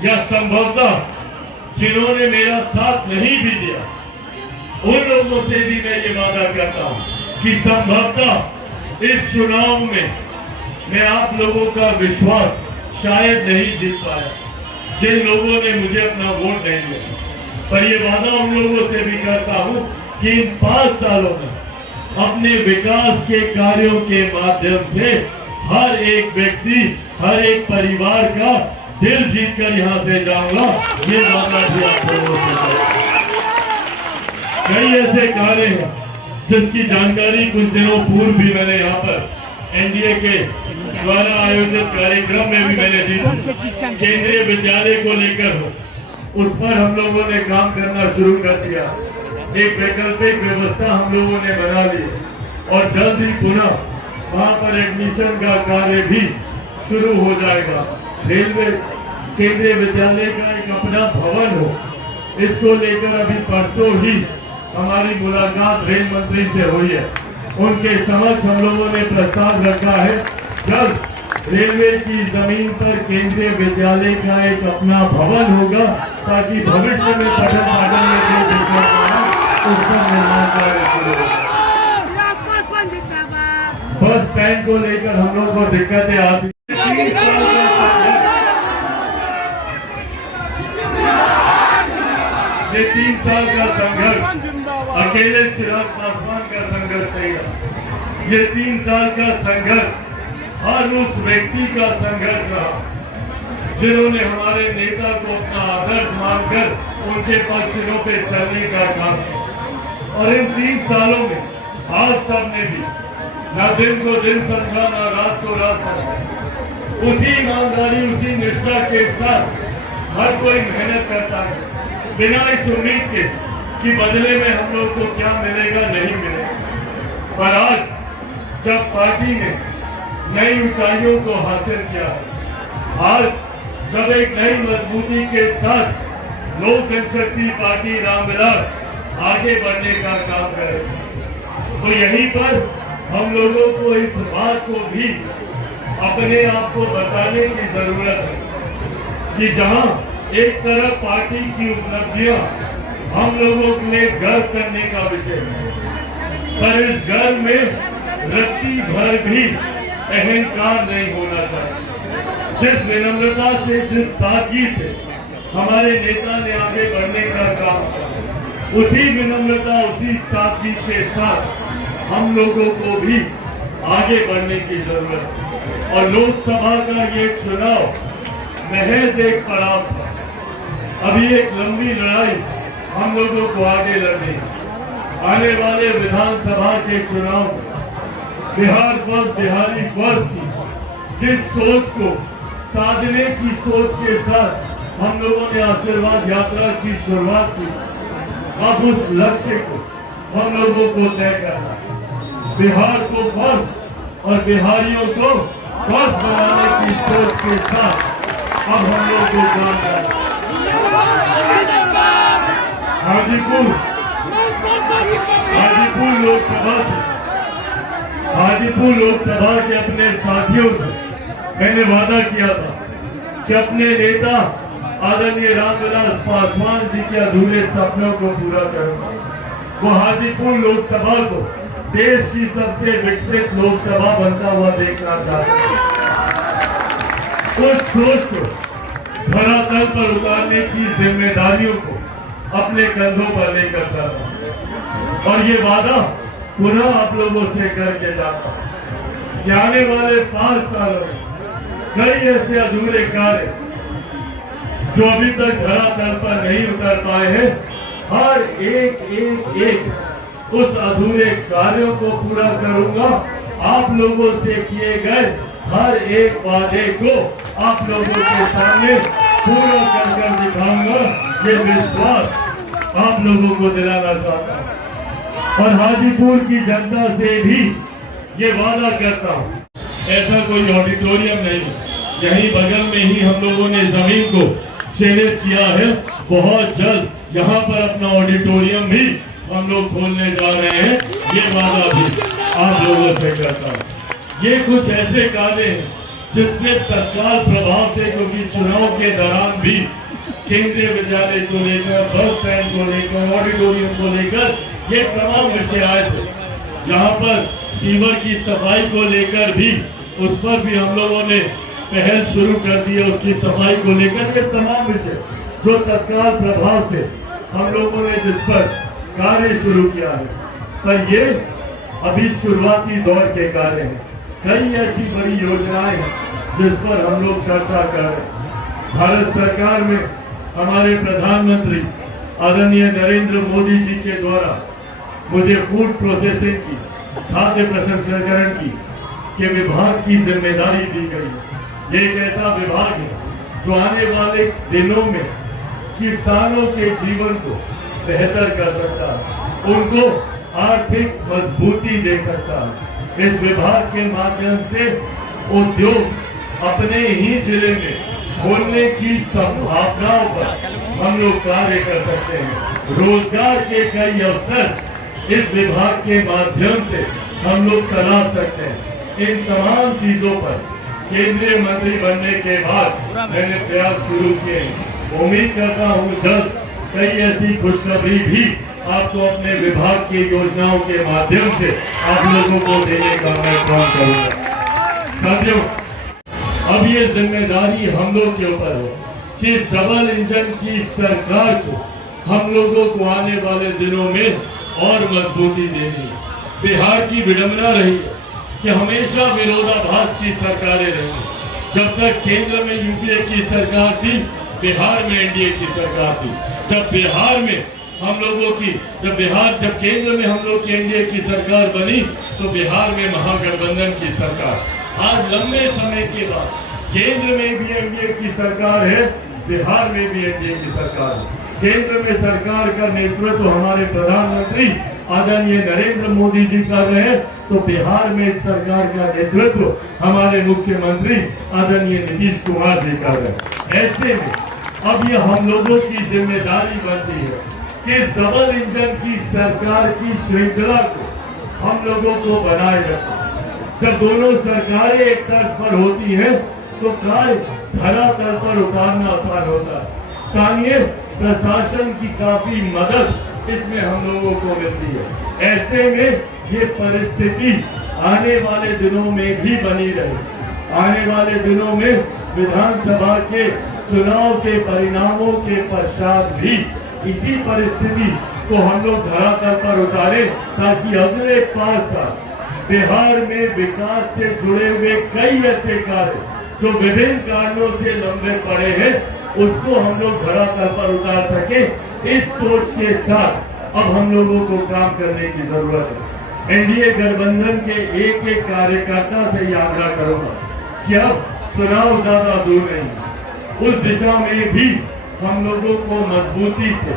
या संभवतः जिन्होंने मेरा साथ नहीं भी दिया, उन लोगों से भी मैं ये वादा करता हूं कि संभवतः इस चुनाव में मैं आप लोगों का विश्वास शायद नहीं जीत पाया, जिन लोगों ने मुझे अपना वोट नहीं दिया। पर ये वादा उन लोगों से भी करता हूं कि इन 5 सालों में अपने विकास के कार्यों के माध्यम से हर एक व्यक्ति, हर एक परिवार का दिल जीतकर यहाँ से जाऊंगा। ये वादा भी आप लोगों से। कई ऐसे कार्य हैं जिसकी जानकारी कुछ दिनों पूर्व भी मैंने यहाँ पर एनडीए के द्वारा आयोजित कार्यक्रम में भी मैंने दी। केंद्रीय विद्यालय को लेकर उस पर हम लोगों ने काम करना शुरू कर दिया। एक वैकल्पिक व्यवस्था हम लोगों ने बना ली और जल्द ही पुनः वहाँ पर एडमिशन का कार्य भी शुरू हो जाएगा। रेलवे केंद्रीय विद्यालय का एक अपना भवन हो, इसको लेकर अभी परसों ही हमारी मुलाकात रेल मंत्री से हुई है। उनके समक्ष हम लोगों ने प्रस्ताव रखा है, जल्द रेलवे की जमीन पर केंद्रीय विद्यालय का एक अपना भवन होगा, ताकि भविष्य में पठन पाठन में जो दिक्कत है उसका निर्माण कार्य शुरू होगा। बस स्टैंड को लेकर हम लोग को दिक्कतें आती। ये 3 साल का संघर्ष अकेले चिराग पासवान का संघर्ष नहीं रहा। ये 3 साल का संघर्ष हर उस व्यक्ति का संघर्ष रहा जिन्होंने हमारे नेता को अपना आदर्श मानकर उनके पक्षों पे चलने का काम किया। और इन 3 सालों में आप सबने भी न दिन को दिन समझा, न रात को रात समझा। उसी ईमानदारी, उसी निष्ठा के साथ हर कोई मेहनत करता है, बिना इस उम्मीद के कि बदले में हम लोग को क्या मिलेगा, नहीं मिलेगा। पर आज जब पार्टी ने नई ऊंचाइयों को हासिल किया, आज जब एक नई मजबूती के साथ लोक जनशक्ति पार्टी रामविलास आगे बढ़ने का काम करे, तो यहीं पर हम लोगों को इस बात को भी अपने आप को बताने की जरूरत है कि जहां एक तरफ पार्टी की उपलब्धियां हम लोगों के लिए गर्व करने का विषय है, पर इस गर्व में रत्ती भर भी अहंकार नहीं होना चाहिए। जिस विनम्रता से, जिस सादगी से हमारे नेता ने आगे बढ़ने का काम किया, उसी विनम्रता, उसी सादगी के साथ हम लोगों को भी आगे बढ़ने की जरूरत है। और लोकसभा का ये चुनाव महज एक पड़ाव था। अभी एक लंबी लड़ाई हम लोगों को आगे लड़नी है। आने वाले विधानसभा के चुनाव में बिहार फर्स्ट, बिहारी फर्स्ट की जिस सोच को साधने की सोच के साथ हम लोगों ने आशीर्वाद यात्रा की शुरुआत की, अब उस लक्ष्य को हम लोगों को तय करना है। बिहार को फर्स्ट और बिहारियों को फर्स्ट बनाने की सोच के साथ अब हम लोग को काम करना है। हाजीपुर लोकसभा के अपने साथियों से मैंने वादा किया था कि अपने नेता आदरणीय रामविलास पासवान जी के अधूरे सपनों को पूरा करूंगा। वो हाजीपुर लोकसभा को देश की सबसे विकसित लोकसभा बनता हुआ देखना चाहते हैं। उस सोच को धरातल पर उतारने की जिम्मेदारियों को अपने कंधों पर लेकर चलता हूं और ये वादा पुनः आप लोगों से करके जाता हूं कि आने वाले 5 सालों में कई ऐसे अधूरे कार्य जो अभी तक धरातल पर नहीं उतर पाए हैं, हर एक उस अधूरे कार्यों को पूरा करूंगा। आप लोगों से किए गए हर एक वादे को आप लोगों के सामने पूरा कर दिखाऊंगा। ये विश्वास आप लोगों को दिलाना चाहता हूं और हाजीपुर की जनता से भी ये वादा करता हूं, ऐसा कोई ऑडिटोरियम नहीं, यहीं बगल में ही हम लोगों ने जमीन को चिन्हित किया है। बहुत जल्द यहाँ पर अपना ऑडिटोरियम भी हम लोग खोलने जा रहे हैं। ये वादा भी आप लोगों से करता हूँ। ये कुछ ऐसे कार्य हैं जिसमें तत्काल प्रभाव से, क्योंकि चुनाव के दौरान भी केंद्रीय विद्यालय को लेकर, बस स्टैंड को लेकर, ऑडिटोरियम को लेकर ये तमाम विषय आए थे। यहाँ पर सीवर की सफाई को लेकर भी, उस पर भी हम लोगों ने पहल शुरू कर दी है, उसकी सफाई को लेकर। ये तमाम विषय जो तत्काल प्रभाव से हम लोगों ने जिस पर कार्य शुरू किया है, पर ये अभी शुरुआती दौर के कार्य हैं। कई ऐसी बड़ी योजनाएं हैं जिस पर हम लोग चर्चा कर रहे हैं। भारत सरकार में हमारे प्रधानमंत्री आदरणीय नरेंद्र मोदी जी के द्वारा मुझे फूड प्रोसेसिंग की, खाद्य प्रसंस्करण की के विभाग की जिम्मेदारी दी गई है। ये एक ऐसा विभाग है जो आने वाले दिनों में किसानों के जीवन को बेहतर कर सकता है, उनको आर्थिक मजबूती दे सकता है। इस विभाग के माध्यम से उद्योग अपने ही जिले में खोलने की संभावनाओं पर हम लोग कार्य कर सकते हैं। रोजगार के कई अवसर इस विभाग के माध्यम से हम लोग तलाश सकते हैं। इन तमाम चीजों पर केंद्रीय मंत्री बनने के बाद मैंने प्रयास शुरू किए। उम्मीद करता हूँ जल्द कई ऐसी खुशखबरी भी आपको अपने विभाग की योजनाओं के माध्यम से आप लोगों को देने का मैं काम करूंगा। साथियों, अब ये जिम्मेदारी हम लोग के ऊपर है कि इस डबल इंजन की सरकार को हम लोगों को आने वाले दिनों में और मजबूती देनी। बिहार की विडंबना रही है कि हमेशा विरोधाभास की सरकारें रही। जब तक केंद्र में यूपीए की सरकार थी, बिहार में एनडीए की सरकार थी। जब बिहार में हम लोगों की जब केंद्र में हम लोग की एनडीए की सरकार बनी, तो बिहार में महागठबंधन की सरकार। आज लंबे समय के बाद केंद्र में भी एनडीए की सरकार है, बिहार में भी एनडीए की सरकार है। केंद्र में सरकार का नेतृत्व हमारे प्रधानमंत्री आदरणीय नरेंद्र मोदी जी कर रहे हैं, तो बिहार में सरकार का नेतृत्व हमारे मुख्यमंत्री आदरणीय नीतीश कुमार जी कर रहे हैं। ऐसे में अब ये हम लोगों की जिम्मेदारी बनती है कि इस डबल इंजन की सरकार की श्रृंखला को हम लोगों को बनाए रखें। जब दोनों सरकारें एक तर्ज पर होती हैं, तो कार्य धरातल पर उतारना आसान होता है। स्थानीय प्रशासन की काफी मदद इसमें हम लोगों को मिलती है। ऐसे में ये परिस्थिति आने वाले दिनों में भी बनी रहे। आने वाले दिनों में विधानसभा के चुनाव के परिणामों के पश्चात भी इसी परिस्थिति को हम लोग धरातल पर उतारे, ताकि अगले 5 साल बिहार में विकास से जुड़े हुए कई ऐसे कार्य जो विभिन्न कारणों से लंबे पड़े हैं, उसको हम लोग धरातल पर उतार सके। इस सोच के साथ अब हम लोगों को काम करने की जरूरत है। एनडीए गठबंधन के एक एक कार्यकर्ता से आग्रह करूंगा कि अब चुनाव ज्यादा दूर नहीं, उस दिशा में भी हम लोगों को मजबूती से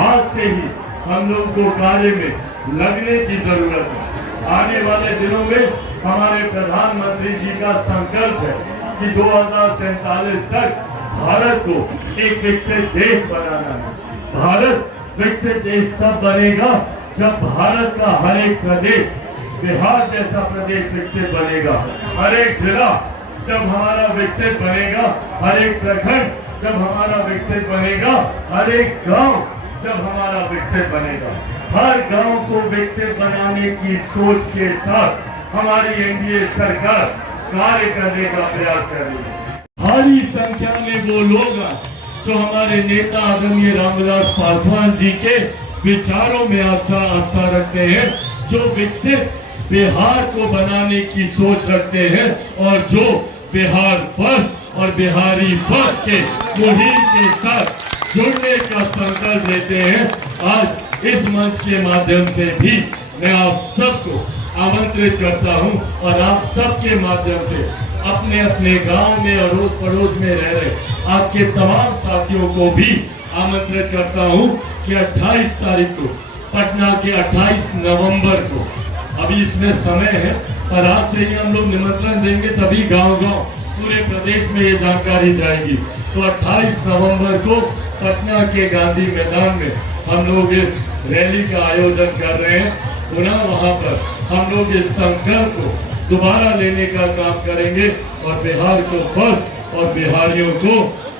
आज से ही हम लोग को कार्य में लगने की जरूरत है। आने वाले दिनों में हमारे प्रधानमंत्री जी का संकल्प है कि 2047 तक भारत को एक विकसित देश बनाना है। भारत विकसित देश तब बनेगा जब भारत का हर एक प्रदेश बिहार जैसा प्रदेश विकसित बनेगा। हर एक जिला जब हमारा विकसित बनेगा, हर एक प्रखंड जब हमारा विकसित बनेगा, हर एक गांव जब हमारा विकसित बनेगा। हर गांव को विकसित बनाने की सोच के साथ हमारी एनडीए सरकार कार्य करने का प्रयास कर रही है। भारी संख्या में वो लोग जो हमारे नेता आदरणीय रामविलास पासवान जी के विचारों में आस्था रखते हैं, जो विकसित बिहार को बनाने की सोच रखते हैं और जो बिहार फर्स्ट और बिहारी फर्स्ट के मुहिम के साथ जुड़ने का संकल्प लेते हैं। आज इस मंच के माध्यम से भी मैं आप सबको आमंत्रित करता हूं और आप सबके माध्यम से अपने अपने गांव में और अड़ोस पड़ोस में रह रहे आपके तमाम साथियों को भी आमंत्रित करता हूं कि 28 तारीख को पटना के 28 नवंबर को, अभी इसमें समय है और आज से ही हम लोग निमंत्रण देंगे, तभी गांव-गांव पूरे प्रदेश में ये जानकारी जाएगी। तो 28 नवंबर को पटना के गांधी मैदान में हम लोग इस रैली का आयोजन कर रहे हैं। पुनः वहां पर हम लोग इस संकल्प को दोबारा लेने का काम करेंगे और बिहार को फर्स्ट और बिहारियों को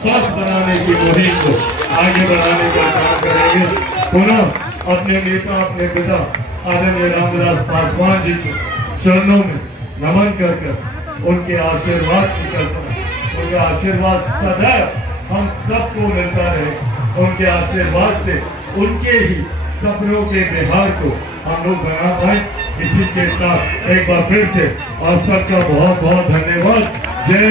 फर्स्ट बनाने की मुहिम को आगे बढ़ाने का काम करेंगे। पुनः अपने नेता, अपने पिता आदरणीय रामविलास पासवान जी के चरणों में नमन कर उनके आशीर्वाद की कल्पना, उनका आशीर्वाद सदैव हम सबको मिलता रहे। उनके आशीर्वाद से उनके ही सपनों के बिहार को हम लोग बना पाए। इसी के साथ एक बार फिर से आप सबका बहुत बहुत धन्यवाद। जय